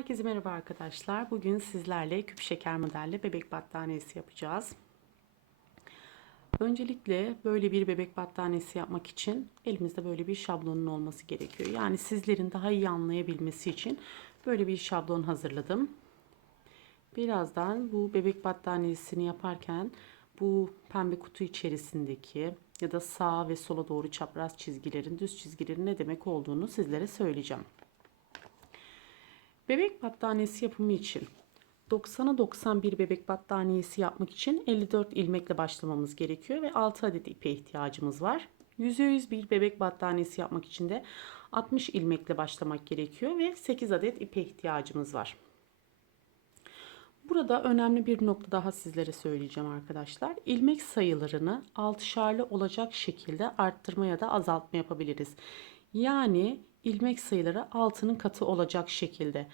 Herkese merhaba arkadaşlar. Bugün sizlerle küp şeker modelle bebek battaniyesi yapacağız. Öncelikle böyle bir bebek battaniyesi yapmak için elimizde böyle bir şablonun olması gerekiyor. Yani sizlerin daha iyi anlayabilmesi için böyle bir şablon hazırladım. Birazdan bu bebek battaniyesini yaparken bu pembe kutu içerisindeki ya da sağa ve sola doğru çapraz çizgilerin, düz çizgilerin ne demek olduğunu sizlere söyleyeceğim. Bebek battaniyesi yapımı için 90'a 91 bebek battaniyesi yapmak için 54 ilmekle başlamamız gerekiyor ve 6 adet ipe ihtiyacımız var. %100 bir bebek battaniyesi yapmak için de 60 ilmekle başlamak gerekiyor ve 8 adet ipe ihtiyacımız var. Burada önemli bir nokta daha sizlere söyleyeceğim arkadaşlar. İlmek sayılarını altışarlı olacak şekilde arttırma ya da azaltma yapabiliriz. Yani ilmek sayıları altının katı olacak şekilde.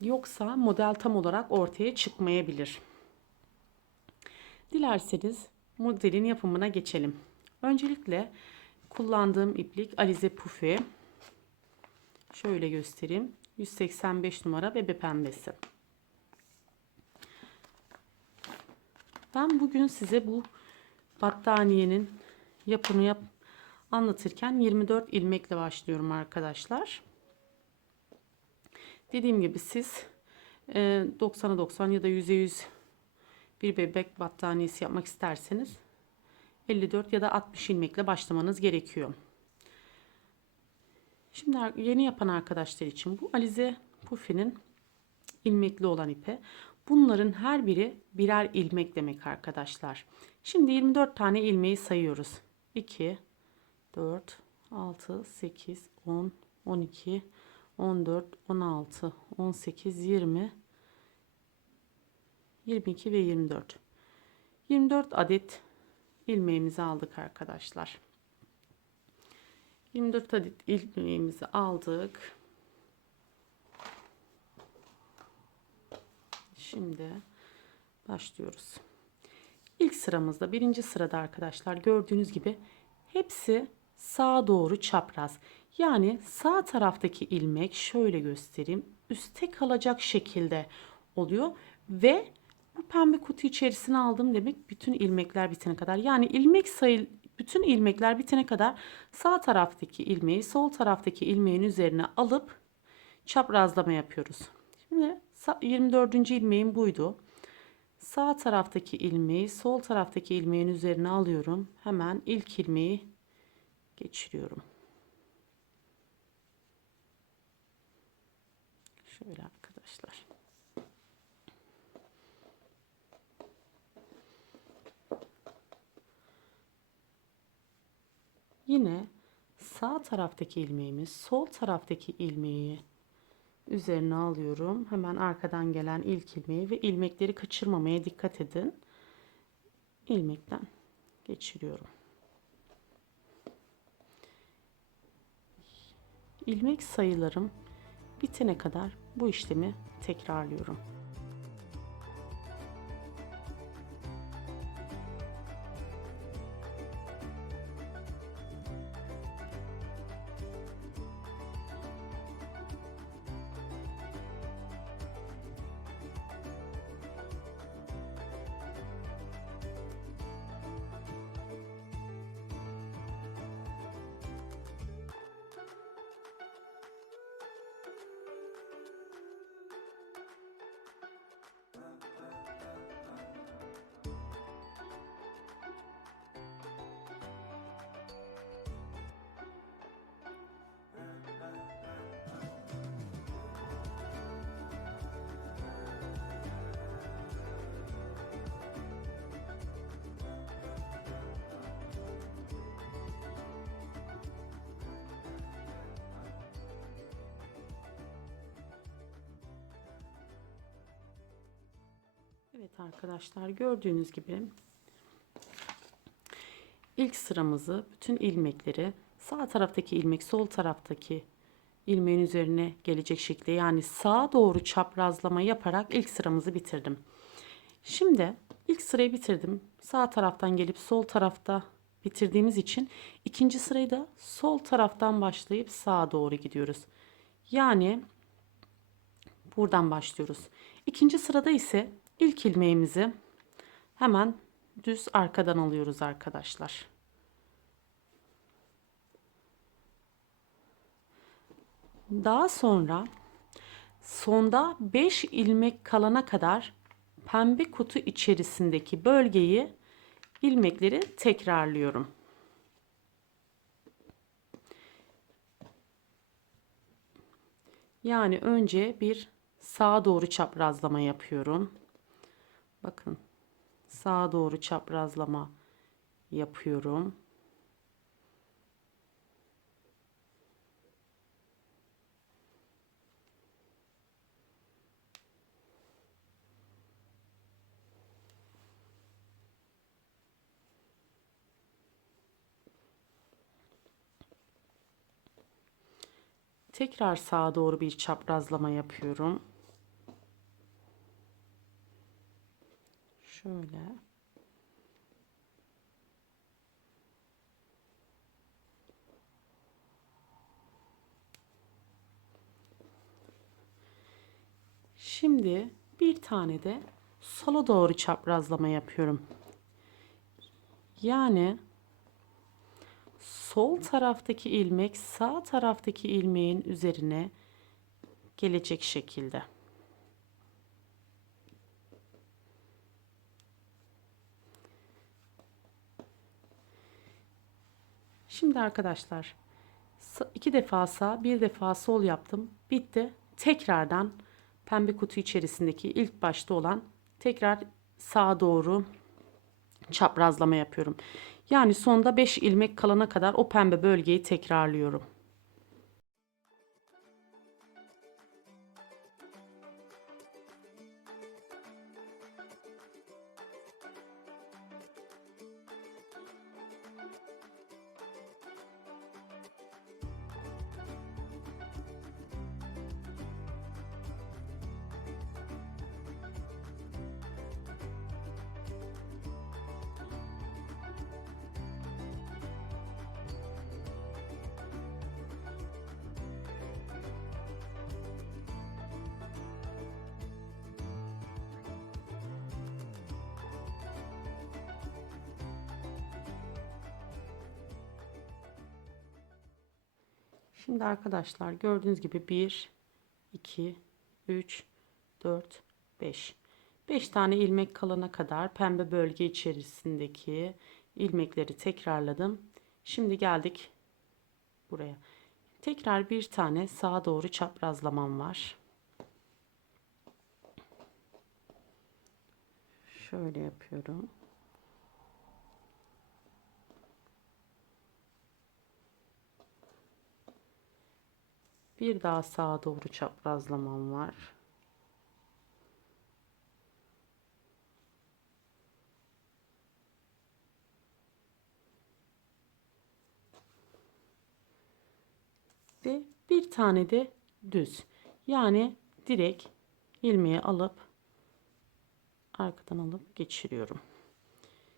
Yoksa model tam olarak ortaya çıkmayabilir. Dilerseniz modelin yapımına geçelim. Öncelikle kullandığım iplik Alize Pufi. Şöyle göstereyim. 185 numara bebe pembesi. Ben bugün size bu battaniyenin yapımı yap anlatırken 24 ilmekle başlıyorum arkadaşlar. Dediğim gibi siz 90'a 90 ya da 100'e 100 bir bebek battaniyesi yapmak isterseniz 54 ya da 60 ilmekle başlamanız gerekiyor. Şimdi yeni yapan arkadaşlar için bu Alize Pufi'nin ilmekli olan ipe. Bunların her biri birer ilmek demek arkadaşlar. Şimdi 24 tane ilmeği sayıyoruz. 2, 4, 6, 8, 10, 12, 14, 16, 18, 20, 22 ve 24. 24 adet ilmeğimizi aldık arkadaşlar. 24 adet ilmeğimizi aldık. Şimdi başlıyoruz. İlk sıramızda birinci sırada arkadaşlar gördüğünüz gibi hepsi sağa doğru çapraz. Yani sağ taraftaki ilmek şöyle göstereyim. Üste kalacak şekilde oluyor ve bu pembe kutu içerisine aldım demek bütün ilmekler bitene kadar. Yani ilmek sayı bütün ilmekler bitene kadar sağ taraftaki ilmeği sol taraftaki ilmeğin üzerine alıp çaprazlama yapıyoruz. Şimdi 24. ilmeğim buydu. Sağ taraftaki ilmeği sol taraftaki ilmeğin üzerine alıyorum. Hemen ilk ilmeği geçiriyorum. Şöyle arkadaşlar. Yine sağ taraftaki ilmeğimi sol taraftaki ilmeği üzerine alıyorum. Hemen arkadan gelen ilk ilmeği ve ilmekleri kaçırmamaya dikkat edin. İlmekten geçiriyorum. İlmek sayılarım bitene kadar bu işlemi tekrarlıyorum. Evet arkadaşlar gördüğünüz gibi ilk sıramızı bütün ilmekleri sağ taraftaki ilmek sol taraftaki ilmeğin üzerine gelecek şekilde yani sağa doğru çaprazlama yaparak ilk sıramızı bitirdim. Şimdi ilk sırayı bitirdim. Sağ taraftan gelip sol tarafta bitirdiğimiz için ikinci sırayı da sol taraftan başlayıp sağa doğru gidiyoruz. Yani Buradan başlıyoruz. İkinci sırada ise ilk ilmeğimizi hemen düz arkadan alıyoruz arkadaşlar. Daha sonra sonda 5 ilmek kalana kadar pembe kutu içerisindeki bölgeyi ilmekleri tekrarlıyorum. Yani önce bir sağa doğru çaprazlama yapıyorum. Bakın sağa doğru çaprazlama yapıyorum. Tekrar sağa doğru bir çaprazlama yapıyorum. Şöyle. Şimdi bir tane de sola doğru çaprazlama yapıyorum. Yani sol taraftaki ilmek sağ taraftaki ilmeğin üzerine gelecek şekilde. Şimdi arkadaşlar iki defa sağ bir defa sol yaptım. Bitti. Tekrardan pembe kutu içerisindeki ilk başta olan tekrar sağa doğru çaprazlama yapıyorum. Yani sonda 5 ilmek kalana kadar o pembe bölgeyi tekrarlıyorum. Şimdi arkadaşlar gördüğünüz gibi 1, 2, 3, 4, 5. 5 tane ilmek kalana kadar pembe bölge içerisindeki ilmekleri tekrarladım. Şimdi geldik buraya. Tekrar bir tane sağa doğru çaprazlamam var. Şöyle yapıyorum. Bir daha sağa doğru çaprazlamam var. Ve bir tane de düz. Yani direkt ilmeği alıp arkadan alıp geçiriyorum.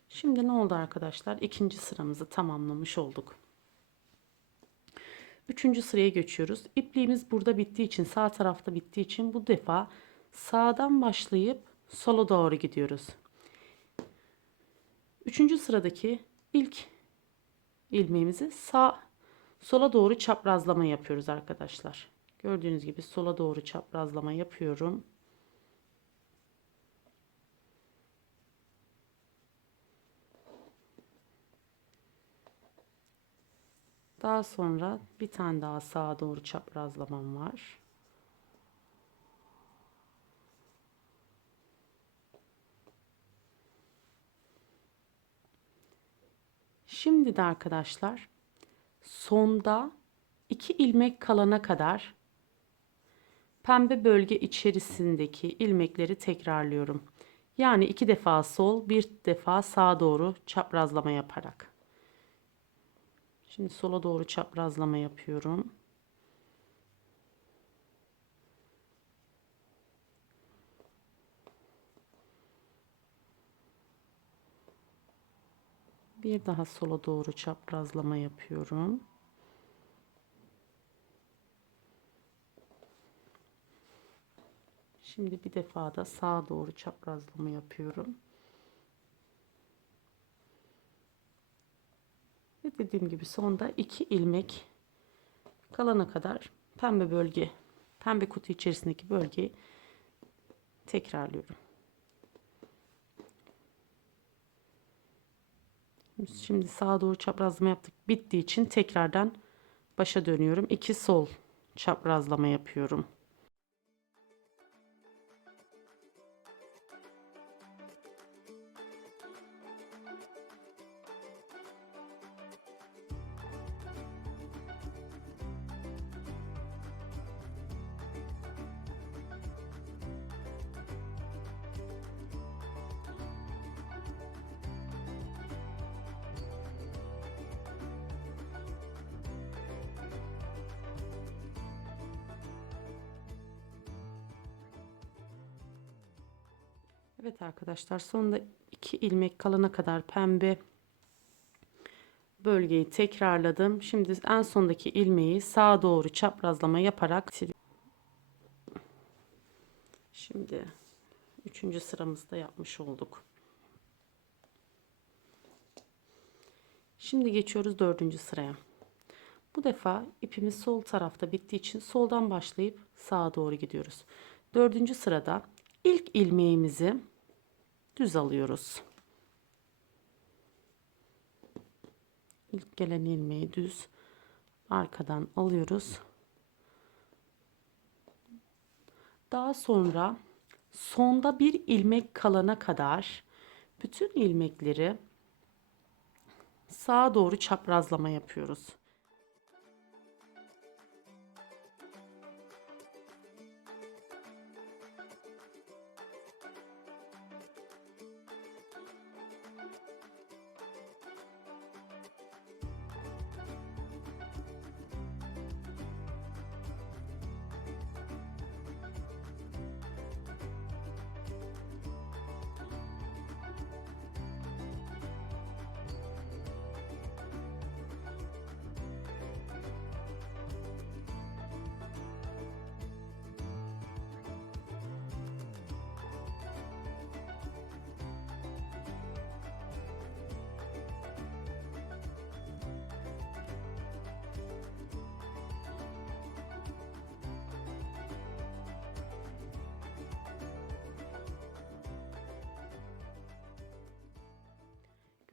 Şimdi ne oldu arkadaşlar? İkinci sıramızı tamamlamış olduk. Üçüncü sıraya geçiyoruz. İpliğimiz burada bittiği için sağ tarafta bittiği için bu defa sağdan başlayıp sola doğru gidiyoruz. Üçüncü sıradaki ilk ilmeğimizi sağ sola doğru çaprazlama yapıyoruz arkadaşlar. Gördüğünüz gibi sola doğru çaprazlama yapıyorum. Daha sonra bir tane daha sağa doğru çaprazlamam var. Şimdi de arkadaşlar sonda iki ilmek kalana kadar pembe bölge içerisindeki ilmekleri tekrarlıyorum. Yani iki defa sol, bir defa sağa doğru çaprazlama yaparak. Şimdi sola doğru çaprazlama yapıyorum. Bir daha sola doğru çaprazlama yapıyorum. Şimdi bir defa da sağa doğru çaprazlama yapıyorum. Dediğim gibi sonda iki ilmek kalana kadar pembe bölge, pembe kutu içerisindeki bölgeyi tekrarlıyorum. Şimdi sağa doğru çaprazlama yaptık. Bittiği için tekrardan başa dönüyorum. İki sol çaprazlama yapıyorum. Arkadaşlar sonunda iki ilmek kalana kadar pembe bölgeyi tekrarladım. Şimdi en sondaki ilmeği sağa doğru çaprazlama yaparak Şimdi üçüncü sıramızda yapmış olduk. Şimdi geçiyoruz dördüncü sıraya. Bu defa ipimiz sol tarafta bittiği için soldan başlayıp sağa doğru gidiyoruz. Dördüncü sırada ilk ilmeğimizi düz alıyoruz. İlk gelen ilmeği düz arkadan alıyoruz. Daha sonra sonda bir ilmek kalana kadar bütün ilmekleri sağa doğru çaprazlama yapıyoruz.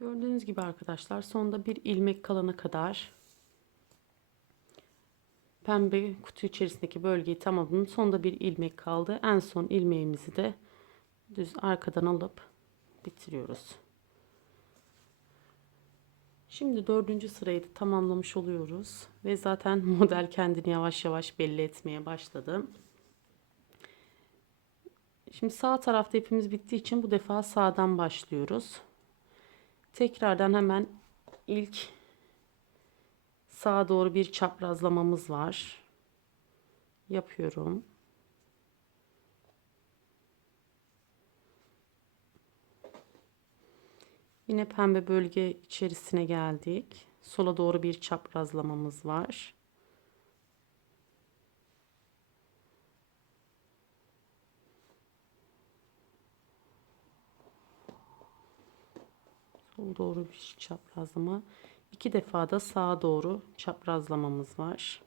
Gördüğünüz gibi arkadaşlar sonda bir ilmek kalana kadar pembe kutu içerisindeki bölgeyi tamamladım. Sonda bir ilmek kaldı. En son ilmeğimizi de düz arkadan alıp bitiriyoruz. Şimdi dördüncü sırayı da tamamlamış oluyoruz. Ve zaten model kendini yavaş yavaş belli etmeye başladı. Şimdi sağ tarafta ipimiz bittiği için bu defa sağdan başlıyoruz. Tekrardan hemen ilk sağa doğru bir çaprazlamamız var. Yapıyorum. Yine pembe bölge içerisine geldik. Sola doğru bir çaprazlamamız var. Doğru bir çaprazlama. İki defa da sağa doğru çaprazlamamız var.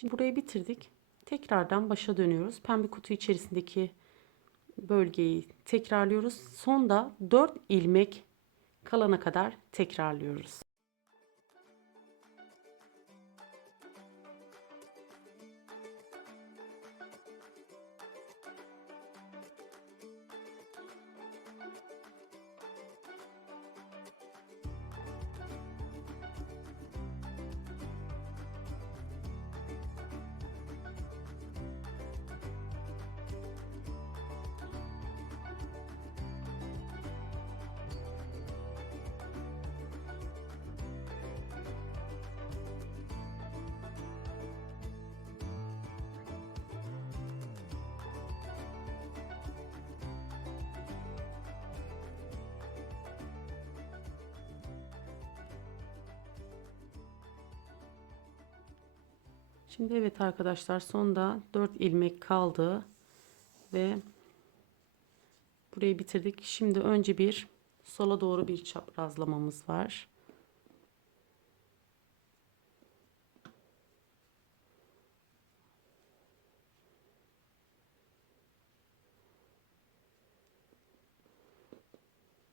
Şimdi burayı bitirdik. Tekrardan başa dönüyoruz. Pembe kutu içerisindeki bölgeyi tekrarlıyoruz. Sonda 4 ilmek kalana kadar tekrarlıyoruz. Şimdi evet arkadaşlar sonda 4 ilmek kaldı ve burayı bitirdik. Şimdi önce bir sola doğru bir çaprazlamamız var.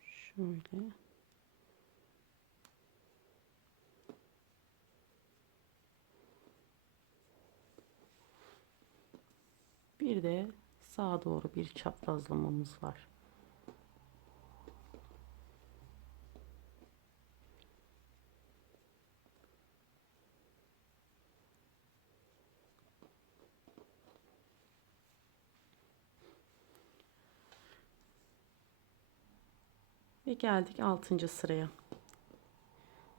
Şöyle. Bir de sağa doğru bir çaprazlamamız var. Ve geldik 6. sıraya.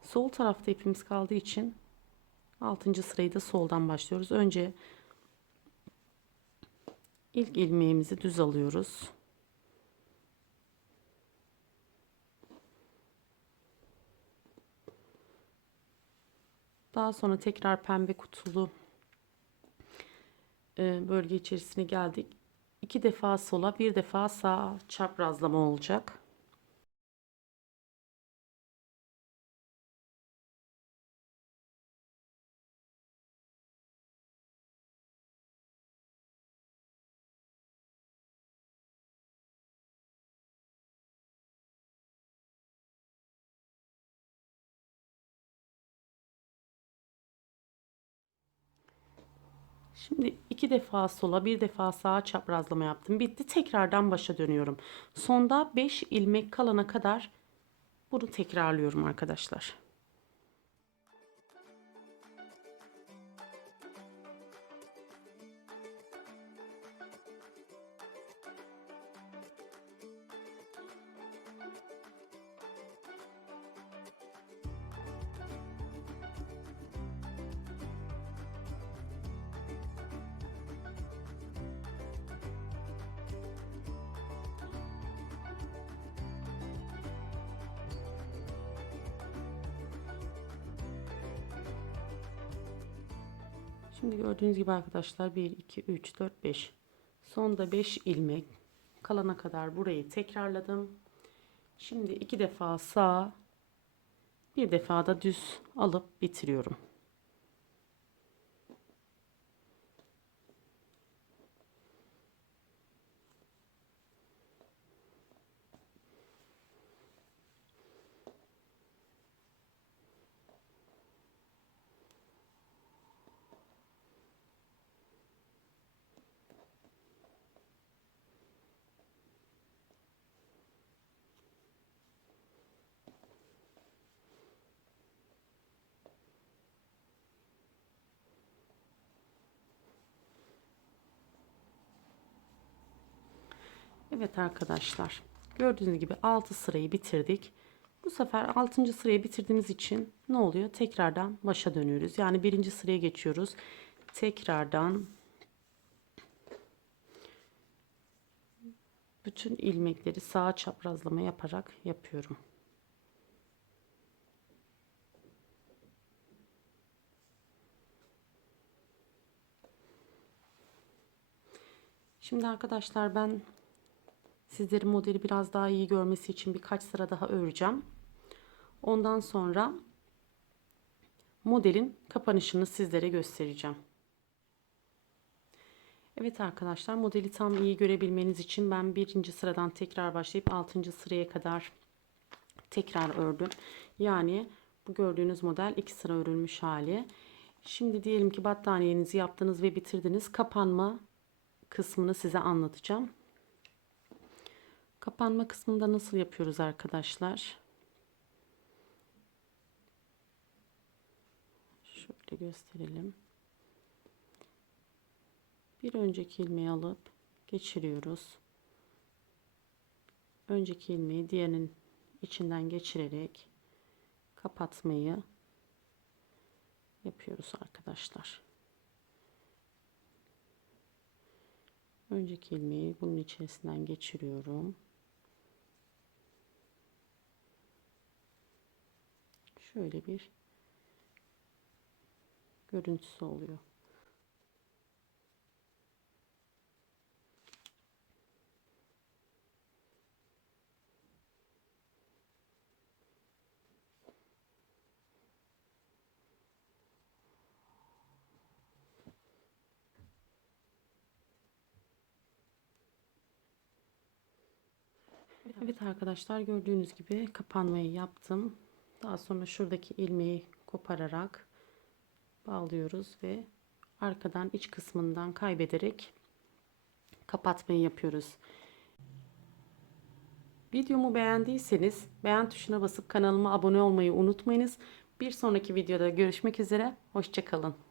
Sol tarafta ipimiz kaldığı için 6. sırayı da soldan başlıyoruz. Önce ilk ilmeğimizi düz alıyoruz. Daha sonra tekrar pembe kutulu e, bölge içerisine geldik. İki defa sola, bir defa sağa çaprazlama olacak. Şimdi iki defa sola bir defa sağa çaprazlama yaptım. Bitti. Tekrardan başa dönüyorum. Sonda 5 ilmek kalana kadar bunu tekrarlıyorum arkadaşlar. Şimdi gördüğünüz gibi arkadaşlar 1 2 3 4 5 sonda 5 ilmek kalana kadar burayı tekrarladım. Şimdi iki defa sağ bir defa da düz alıp bitiriyorum. Evet arkadaşlar gördüğünüz gibi 6 sırayı bitirdik. Bu sefer 6. sırayı bitirdiğimiz için ne oluyor? Tekrardan başa dönüyoruz. Yani birinci sıraya geçiyoruz. Tekrardan bütün ilmekleri sağa çaprazlama yaparak yapıyorum. Şimdi arkadaşlar ben Sizlerin modeli biraz daha iyi görmesi için birkaç sıra daha öreceğim. Ondan sonra modelin kapanışını sizlere göstereceğim. Evet arkadaşlar modeli tam iyi görebilmeniz için ben birinci sıradan tekrar başlayıp altıncı sıraya kadar tekrar ördüm. Yani bu gördüğünüz model iki sıra örülmüş hali. Şimdi diyelim ki battaniyenizi yaptınız ve bitirdiniz. Kapanma kısmını size anlatacağım. Kapanma kısmında nasıl yapıyoruz arkadaşlar? Şöyle gösterelim. Bir önceki ilmeği alıp geçiriyoruz. Önceki ilmeği diğerinin içinden geçirerek kapatmayı yapıyoruz arkadaşlar. Önceki ilmeği bunun içerisinden geçiriyorum. şöyle bir görüntüsü oluyor. Evet arkadaşlar gördüğünüz gibi kapanmayı yaptım. Daha sonra şuradaki ilmeği kopararak bağlıyoruz ve arkadan iç kısmından kaybederek kapatmayı yapıyoruz. Videomu beğendiyseniz beğen tuşuna basıp kanalıma abone olmayı unutmayınız. Bir sonraki videoda görüşmek üzere. Hoşçakalın.